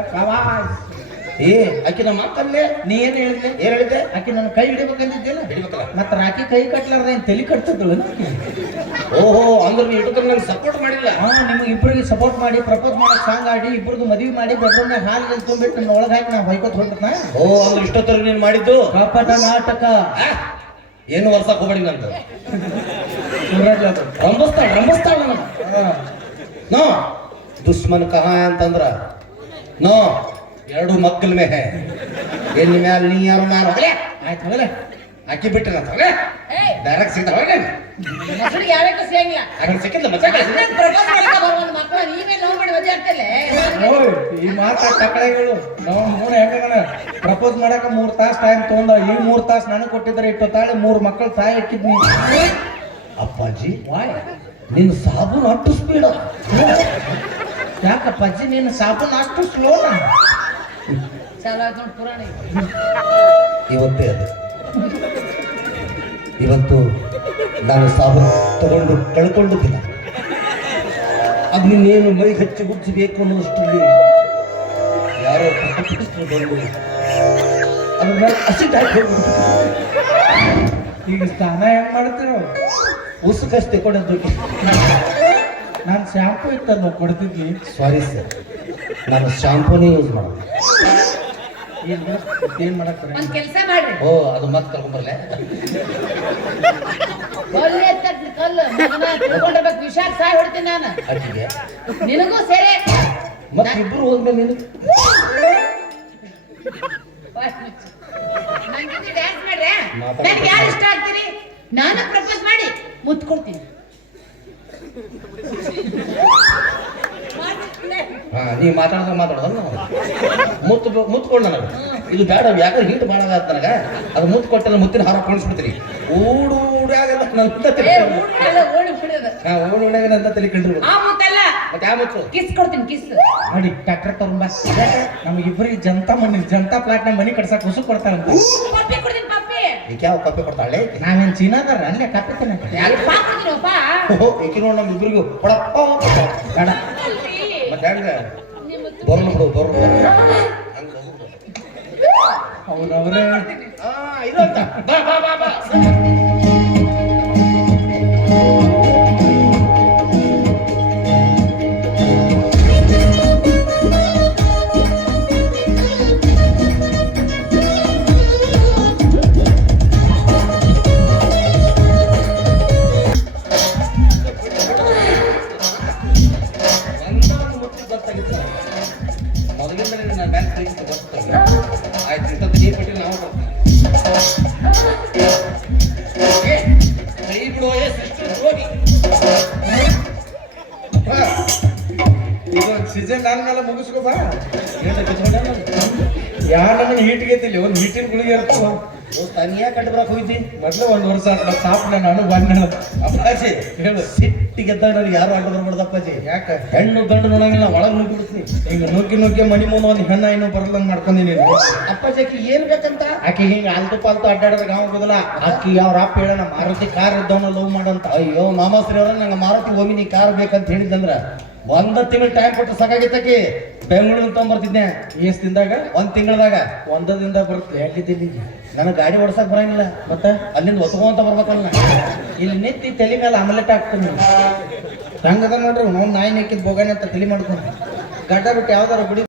ಏ ಆಕೆ ನಮ್ಮ ಮಾತಲ್ಲೇ ನೀ ಏನ್ ಹೇಳಿದ್ದೆ ಏನ್ ಹೇಳಿದ್ದೆ ಆಕೆ ನನ್ನ ಕೈ ಹಿಡಿಬೇಕಂದಿದ್ದೇನ ಹಿಡಿಬೇಕಲ್ಲ ಮತ್ತ ರಾಕಿ ಕೈ ಕಟ್ಲಾರ್ದ ಏನ್ ತಲೆ ಕಟ್ತಿದ್ಳು ಓಹೋ ಅಂದ್ರೆ ನೀವು ಇಟ್ಟು ನಂಗೆ ಸಪೋರ್ಟ್ ಮಾಡಿಲ್ಲ ನಿಮ್ಗೆ ಇಬ್ಬರಿಗೆ ಸಪೋರ್ಟ್ ಮಾಡಿ ಪ್ರಪೋಸ್ ಮಾಡಕ್ ಸಾಂಗ್ ಆಡಿ ಇಬ್ಬರದು ಮದುವೆ ಮಾಡಿ ಬೆಡ್ರೂಮ್ನಾಗ ಹಾಲು ತುಂಬಿಟ್ಟು ನನ್ನ ಒಳಗೆ ಹಾಕಿ ನಾ ಹೊಯ್ಕೋತ್ ಹೊಂಟನ ಓ ಅಂದ್ರೆ ಇಷ್ಟೊತ್ತರ ನೀನು ಮಾಡಿದ್ದು ಕಪಟ ನಾಟಕ ಏನು ವರ್ಷಕ್ಕೆ ಹೋಗಬೇಡಿ ನಂದು ರಂಬಸ್ತಾಳ ರಂಬಸ್ತಾಳ ನೋ ದುಶ್ಮನ್ ಕಹಾ ಅಂತಂದ್ರ ನೋ ಎರಡು ಮಕ್ಕಳ ಮೇ ಹೇ ಎನ್ನ ಮ್ಯಾಲ ನೀ ಯಾರು ಮ್ಯಾಲ ಹೋಗಲೇ ಆಯ್ತು ಹೋಗಲೇ ಅಕ್ಕಿ ಬಿಟ್ಟೆ ಅಂತ ಹೋಗಲೇ ಏಯ್ ಡೈರೆಕ್ಟ್ ಸಿಗ್ತಾ ಹೋಗಲೇ ಮಸಳಿಗೆ ಯಾವಕ್ಕೂ ಸಿಗಂಗಿಲ್ಲ ಅಕ್ಕಿ ಸಿಕ್ಕಿಲ್ಲ ಮತ್ತೆ ಪ್ರಪೋಸ್ ಮಾಡಕ ಬರುವಂತ ಮಕ್ಕಳು ನೀವೇ ಲವ್ ಮಾಡಿ ಮದುವೆ ಆಗ್ತಿಲ್ಲ ಓಯ್ ಈ ಮಾತಾ ಕಕಳೆಗಳು ನಾವು ನೋಡ ಹೆಂಗನ ಪ್ರಪೋಸ್ ಮಾಡಕ 3 ತಾಸು ಟೈಮ್ ತಗೊಂಡ ಈ 3 ತಾಸು ನನಗೆ ಕೊಟ್ಟಿದ್ರೆ ಇಟ್ಟೊತ್ತಾಳೆ 3 ಮಕ್ಕಳು ತಾಯಿ ಹಾಕಿದ್ನಿ ಅಪ್ಪಾಜಿ ವಾಯ್ ನಿನ್ನ ಸಾಬೂನು ಅಷ್ಟು ಸ್ಪೀಡ ಯಾಕಪ್ಪ ಅಜ್ಜಿ ನೀನು ಸಾಬೂನು ಅಷ್ಟು ಸ್ಲೋನಾ ಚಾಲು ಆಯ್ತು ನೋಡಿ ಪುರಾಣ ಇವತ್ತೇ ಅದು ಇವತ್ತು ನಾನು ಸಾಬೂನು ತಗೊಂಡು ಕಳ್ಕೊಂಡಿದ್ದಿಲ್ಲ ಅದು ನಿನ್ನೇನು ಮೈ ಹಚ್ಚಿ ಗುಜ್ಜಬೇಕು ಅನ್ನೋಷ್ಟರಲ್ಲಿ ಯಾರೋ ಪಕ್ಕದ ಬಂದು ಅದ್ರ ಮೇಲೆ ಅಸಿಡ್ ಹಾಕಿ ಈಗ ಸ್ನಾನ ಹೆಂಗ್ ಮಾಡ್ತೀರೋ ಉಸುಕಷ್ಟೇ ಕೊಡೋದು ನಾನು ಶಾಂಪು ಇತ್ತಲ್ಲ ಕೊಡ್ತಿದ್ವಿ ಸಾರಿ ಸರ್ ನಾನು ಶಾಂಪೂನೇ ಯೂಸ್ ಮಾಡೋದು ಏನ್ ಮಾಡಕ್ತಾರೆ ಒಂದ್ ಕೆಲಸ ಮಾಡ್ರಿ ಓ ಅದು ಮತ್ತೆ ಕರ್ಕೊಂಬರ್ಲೆ ಕಲ್ಲು ಎತ್ತಕ್ಲಿ ಕಲ್ಲು ಮಗನ ತಿಳ್ಕೊಂಡಿರ್ಬೇಕು ವಿಷಾಕ್ ಸಾಯ್ ಹೊಡ್ತೀನಿ ನಾನು ಅಕ್ಕಿಗೆ ನಿನಗೂ ಸೇರೆ ಮತ್ತಿಬ್ರು ಹೋದ್ಮೇಲೆ ನೀನು ನನ್ ಜೊತೆ ಡ್ಯಾನ್ಸ್ ಮಾಡ್ರೆ ನನ್ಗೆ ಯಾರು ಇಷ್ಟ ಆಗ್ತೀರಿ ನಾನು ಪ್ರಪೋಸ್ ಮಾಡಿ ಮುತ್ಕೊಡ್ತೀನಿ ಹಾ ನೀ ಮಾತಾಡೋದಲ್ಲ ಮುತ್ಕೊಂಡು ನನಗೆ ಇದು ಬೇಡ ಯಾಕಂದ್ರೆ ಹೀಟ್ ಭಾಳ ಆಗ ನನಗೆ ಅದು ಮುತ್ತು ಕೊಟ್ಟಲ್ಲ ಮುತ್ತಿನ ಹಾರ ಕೊಂಡಿಸ್ಬಿಡ್ತೀರಿ ಊಡಾಗಲ್ಲ ನಂತ ಓಡಿ ಬಿಡೋದು ಓಡಾಗ ನಂತ ತಲೆ ಕಂಡಿರ್ಬೇಕು ಆ ಮುತ್ತಲ್ಲ ಮತ್ತೆ ಯಾವ ಮುತ್ತು ಕಿಸ್ ಕೊಡ್ತೀನಿ ಕಿಸ್ ನೋಡಿ ಟ್ರ್ಯಾಕ್ಟರ್ ತಗೊಂಬ ನಮಗಿಬ್ಬರಿಗೆ ಜನತಾ ಪ್ಲಾಟ್ನ ಮನಿ ಕಟ್ಸಕ್ ಹೊಸ ಕೊಡ್ತಾರಂತ ಪಪ್ಪಿ ಕೊಡ್ತೀನಿ ಪಪ್ಪಿ ಈಗ ಯಾವ ಕಪ್ಪೆ ಕೊಡ್ತಾಳೆ ನಾವೇನ್ ಚೀನಾದಾರ ಅಲ್ಲೇ ಕಪ್ಪೆ ತಿನ್ನಕ ಯಾಕೆ ಪಾ ಕೊಡ್ತೀನಪ್ಪ ಓಹೋ ಏಕೆ ನೋಡಿ ನಮ್ಮ ಇಬ್ಬರಿಗೂ ಕೊಡಪ್ಪ ಬೇಡ ಮತ್ತೆ ಹೆಂಗ ಬರ್ಲು ಬಿಡು ಬರ್ಲು ಅವ್ರವ್ರೇ ಇದು ಅಂತ ಬಾ ಬಾ ಬಾ ಬಾ ಮೊದಲಿಂದ ನಾನು ಬ್ಯಾಂಕ್ ಬರ್ತಾನೆ ಆಯ್ತು ಇಂಥದ್ದು ನೀರು ಕೊಟ್ಟಿಲ್ಲ ನಾವು ಕೈ ಬಿಡೋ ಸಿಸ್ಟರ್ ಹೋಗಿ ಇದು ಸೀಸನ್ ಆದ್ಮೇಲೆ ಮುಗಿಸ್ಕೋ ಬಾ ಯಾರ ನಮ್ಮನ್ನ ಹೀಟ್ಗೆತಿಲ್ಲ ಒಂದು ಹೀಟಿನ ಗುಳಿಗೆ ಇರ್ತವ ನೀ ಯಾಕೆ ಕಟ್ಟು ಬರಕ್ಕೆ ಹೋಗಿದ್ದಿ ಮೊದ್ಲು 1 ವರ್ಷ ಆತ ಸಾಪ್ ನಾನು ಬಂದ ಅಪ್ಪಾಜಿ ಹೇಳು ಸಿಟ್ಟಿಗೆದ್ದಾಗ ನನಗೆ ಯಾರು ಅಡ್ಡ ಬರ್ಬಾರ್ದು ಅಪ್ಪಾಜಿ ಯಾಕ ಹೆಣ್ಣು ಗಂಡು ನೋಡಂಗಿಲ್ಲ ಒಳಗೆ ನುಗ್ಗಿಬಿಡ್ತೀನಿ ಹಿಂಗ ನುಗ್ಗಿ ಮನಿ ಮುಂದೆ ಒಂದು ಹೆಣ್ಣ ಏನೋ ಬರಲ್ಲಂಗ್ ಮಾಡ್ಕೊಂಡಿ ನೀನು ಅಪ್ಪಾಜಿ ಆಕಿ ಏನ್ ಬೇಕಂತ ಆಕಿ ಹಿಂಗ ಆಲ್ತು ಪಾಲ್ತು ಅಡ್ಡಾಡೋದು ಗಾಂವ್ ಹೋಗೋದಿಲ್ಲ ಆಕಿ ಅವ್ರ ಅಪ್ಪ ಹೇಳೋಣ ಮಾರುತಿ ಕಾರ್ ಇದ್ದವನ ಲವ್ ಮಾಡಂತ ಅಯ್ಯೋ ಮಾಮಾಶ್ರೀ ಅವ್ರ ನಂಗೆ ಮಾರುತಿ ಹೋಗಿ ನೀ ಕಾರ್ ಬೇಕಂತ ಹೇಳಿದಂದ್ರ 1 ತಿಂಗಳು ಟೈಮ್ ಕೊಟ್ಟು ಸಾಕಾಗಿತ್ತಕಿ ಬೆಂಗಳೂರು ತಗೊಂಡ್ಬರ್ತಿದ್ನೆ ಎಷ್ಟ್ ದಿನದಾಗ 1 ತಿಂಗಳದಾಗ ಒಂದದಿಂದ ಬರುತ್ತೆ ಎಲ್ಲಿದ್ದೀನಿ ನನಗೆ ಗಾಡಿ ಓಡ್ಸಕ್ ಬರಂಗಿಲ್ಲ ಮತ್ತೆ ಅಲ್ಲಿಂದ ಒತ್ಕೊಂತ ಬರ್ಬೇಕಲ್ಲ ಇಲ್ಲಿ ನೆತ್ತಿ ತಲೆ ಮೇಲೆ ಆಮ್ಲೆಟ್ ಹಾಕ್ತೀನಿ ಹಂಗದ ನೋಡ್ರಿ ನಾವು ನಾಯಿ ನೆಕ್ಕಿದ್ ಬೋಗಾನೆ ಅಂತ ತಲೆ ಮಾಡ್ಕೊಂಡು ಗಡ್ಡ ಬಿಟ್ಟು ಯಾವ್ದಾರ ಬಿಡಿ